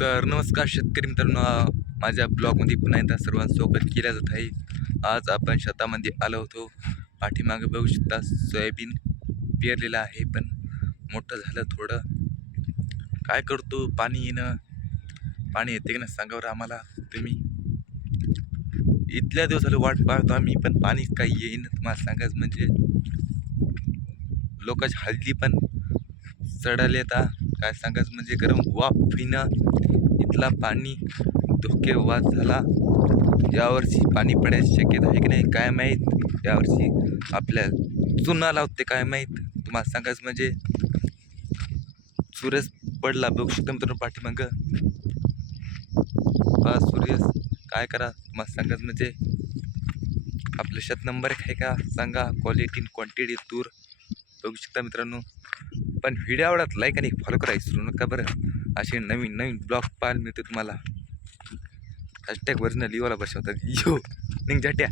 तर नमस्कार शेतकरी मित्रांनो, माझ्या ब्लॉगमध्ये पुन्हा एकदा सर्वांचं स्वागत केलं जात आहे. आज आपण शेतामध्ये आलो होतो. पाठीमागे बघू शकता सोयाबीन पेरलेलं आहे, पण मोठं झालं थोडं. काय करतो, पाणी येते की नाही सांगा बरं आम्हाला तुम्ही. इथल्या दिवस झालं वाट पाहतो आम्ही, पण पाणी काही येईन. तुम्हाला सांगायचं म्हणजे लोकांची हल्दी पण सडायला येता. काय सांगायचं म्हणजे गरम वाफीनं इथला पाणी धोकेबाज झाला. यावर्षी पाणी पडायची शक्यता आहे की नाही काय माहीत. यावर्षी आपल्या चुना लावते काय माहीत. तुम्हाला सांगायचं म्हणजे सूर्यच पडला बघू शकतो मित्रांनो पाठीमागं. हा सूर्य काय करा तुम्हाला सांगायचं म्हणजे आपलं शेत नंबर आहे का सांगा. क्वालिटी क्वांटिटी तूर बघू शकता मित्रांनो. पण व्हिडिओ आवडत लाईक आणि फॉलो करा विसरू नका बरं. असे नवीन नवीन ब्लॉग पाहायला मिळते तुम्हाला. हॅशटॅग वरनं लिवाला बसवतात यो निघ जाट्या.